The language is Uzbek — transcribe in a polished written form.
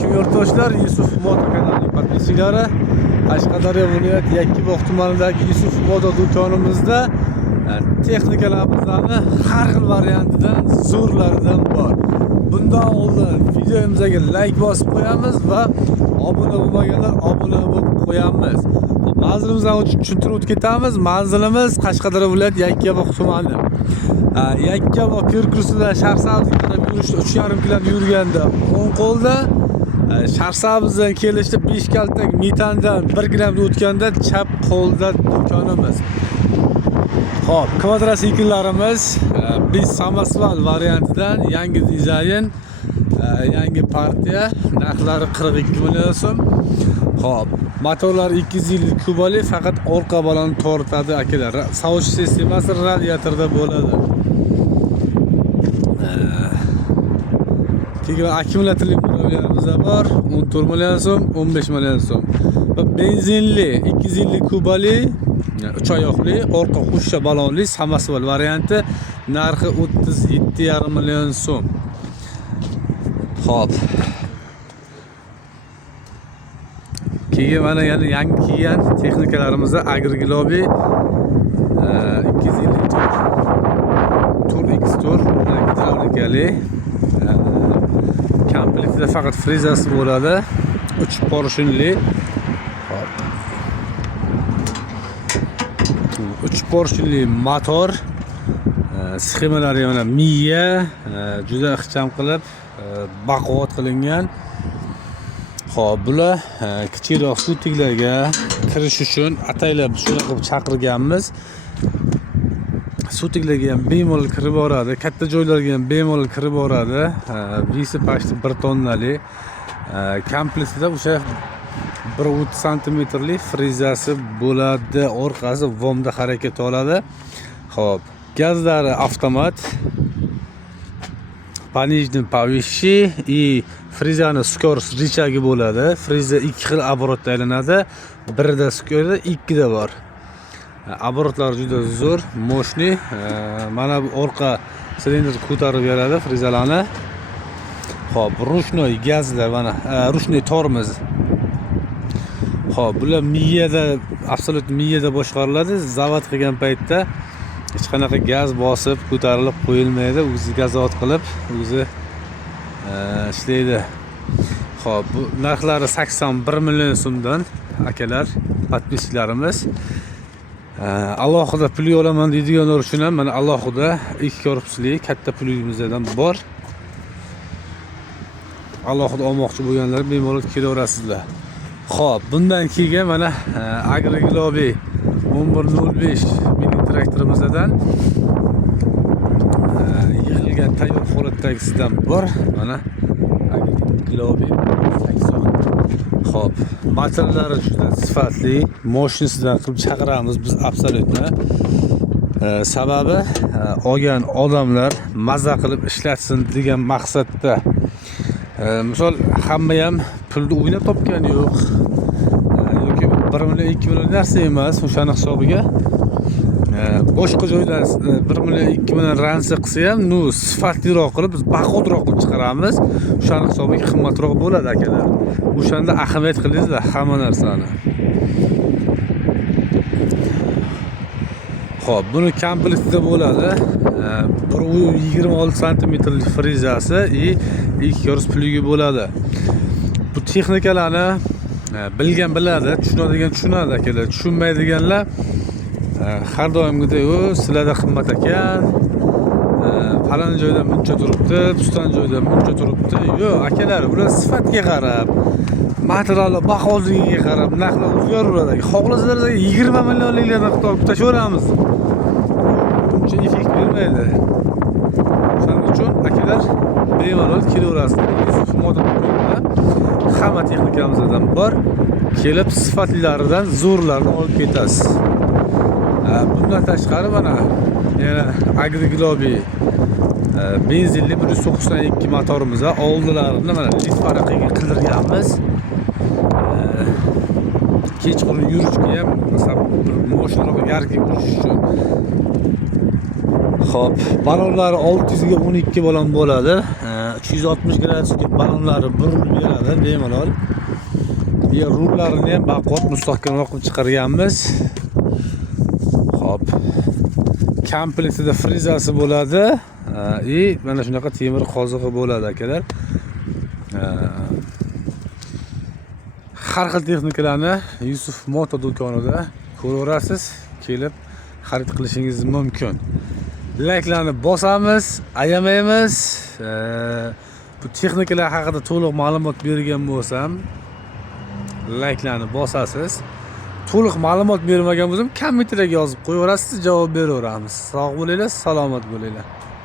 Assalomu yurtdoshlar, Yusuf Moto kanalining podpischilari. Qashqadaryo viloyati Yakkabog' tumanidagi Yusuf Moto do'konimizda texnikalarimizni har xil variantidan zo'rlaridan bor. Bundan oldin videomizga like bosib qo'yamiz va obuna bo'lmaganlar obuna bo'lib qo'yamiz. Manzilimizni tushuntirib o'tib ketamiz. Manzilimiz Qashqadaryo viloyati Yakkabog' tumani. Yakkabog' Pirkursidan Sharsabzga qarab yurishda 3,5 km yurganda o'ng qo'lda, Sharsabzdan kelishda 5 kaltak metandan 1 km o'tganda chap qo'lda do'konimiz. Xo'p, kvadrotsikllarimiz biz samospal variantidan yangi dizayn, yangi partiya, narxlari 42 million so'm. Xo'p, motorlar 250 kubali, faqat orqa balon tortadi akalar. Sovush sistemasi radiatorda bo'ladi. Keyin akkumulyatorli motorlarimiz bor, 14 million so'm, 15 million so'm. Va benzinli 250 kubali, 3 oyoqli, orqa xushcha balonli samospal varianti, narxi 37,5 million so'm. Xo'p. Keyin mana yana yangi kelgan texnikalarimizda Agriglobi 250 tur X tur gidravlikali. Komplektida faqat frezasi bo'ladi, 3 porshinli. Hop. 3 porshinli motor. Sxemalari yana miya, juda ixcham qilib baquvvat qilingan. Xo'p, bular kichikroq sutiklarga kirish uchun ataylab shuna qilib chaqirganmiz. Sutiklarga ham bemalol kirib boradi, katta joylarga ham bemalol kirib boradi. Visi pashti 1 tonnali. Komplektida o'sha 1.30 santimetrli frezasi bo'ladi, orqasi vomda harakat oladi. Xo'p, gazlari avtomat. Пониженный повыше и frezani skorost rechagi bo'ladi. Freza 2 xil оборотda aylanadi. Birida skor, ikkida bor. Оборотлari juda zo'r, moshni. Mana bu orqa silindr ko'tarib beradi frezalarni. Xo'p, rushnoy gazlar mana, rushnoy tormoz. Xo'p, bular miyada, absolut miyada boshqariladi. Zavod qilgan paytda hech qanaqa gaz bosib ko'tarilib qo'yilmaydi. O'zi gazot qilib, o'zi ishlaydi. Xo'p, bu narxlari 81 million so'mdan akalar, podpischlarimiz. Alohida pul olaman deydiganlar uchun ham mana alohida 2 korpusli katta pulingizdan bor. Alohida olmoqchi bo'lganlar bemalol kelaverasizlar. Xo'p, bundan keyin mana Agriglobi 1105 mini traktorimizdan yig'ilgan tayyor holatdagisidan bor. Mana Agriglobi 80. Xo'p, materiallari juda sifatli, mashinasidan qilib chaqiramiz biz absolutni. Sababi olgan odamlar mazza qilib ishlatsin degan maqsadda. Misol hamma ham pulni o'ynab topgani yo'q. Yoki 1 million 2 million narsa emas, o'shaning hisobiga boshqa joydan 1 million 2 million ransa qilsa ham, sifatliroq qilib biz bahodroq qilib chiqaramiz. O'shaning hisobiga qimmatroq bo'ladi akalar. O'shanda ahamiyat qilingizlar hamma narsani. Xo'p, buni komplektida bo'ladi. 1.26 santimetrli frezasi и 2 korpus pligi bo'ladi. Bu texnikalarni bilgan biladi, tushunadigan tushunadi akalar. Tushunmaydiganlar har doimgidek sizlarda qimmat ekan, falon joyda buncha turibdi, piston joyda buncha turibdi. Yo'q, akalar, bular sifatga qarab, materiallar baholigiga qarab narxlar o'zgaraveradi. Xohlasanglar 20 millionliklardan qilib tashaveramiz. Buncha effekt bermaydi. Shuning uchun akalar bemalol kelaverasizlar. Yusuf Moto do'konida hamma texnikamizdan bor. Kelib sifatlilaridan zo'rlarni olib ketasiz. Bundan tashqari mana yana Agriglobi benzinli 192 motorimiz va oldilarini mana lit paraqiga qildirganmiz. Kechqurun yurishga ham, masalan, mashinaga yarki yurish uchun. Xo'p, balonlari 600 ga 12 balon bo'ladi. 360 gradusga ballonlari burilib beradi bemalol. Bu rullarini ham baquvvat mustahkamroq qilib chiqarganmiz. Xo'p. Komplektida frizasi bo'ladi. Mana shunaqa temir qozig'i bo'ladi akalar. Har xil texnikalarni Yusuf Moto do'konida ko'raverasiz, kelib xarid qilishingiz mumkin. Layklarni bosamiz, ayamaymiz. Bu texnikalar haqida to'liq ma'lumot bergan bo'lsam, layklarni bosasiz. To'liq ma'lumot bermagan bo'lsam, kommentariyga yozib qo'yaverasiz, javob beraveramiz. Sog' bo'linglar, salomat bo'linglar.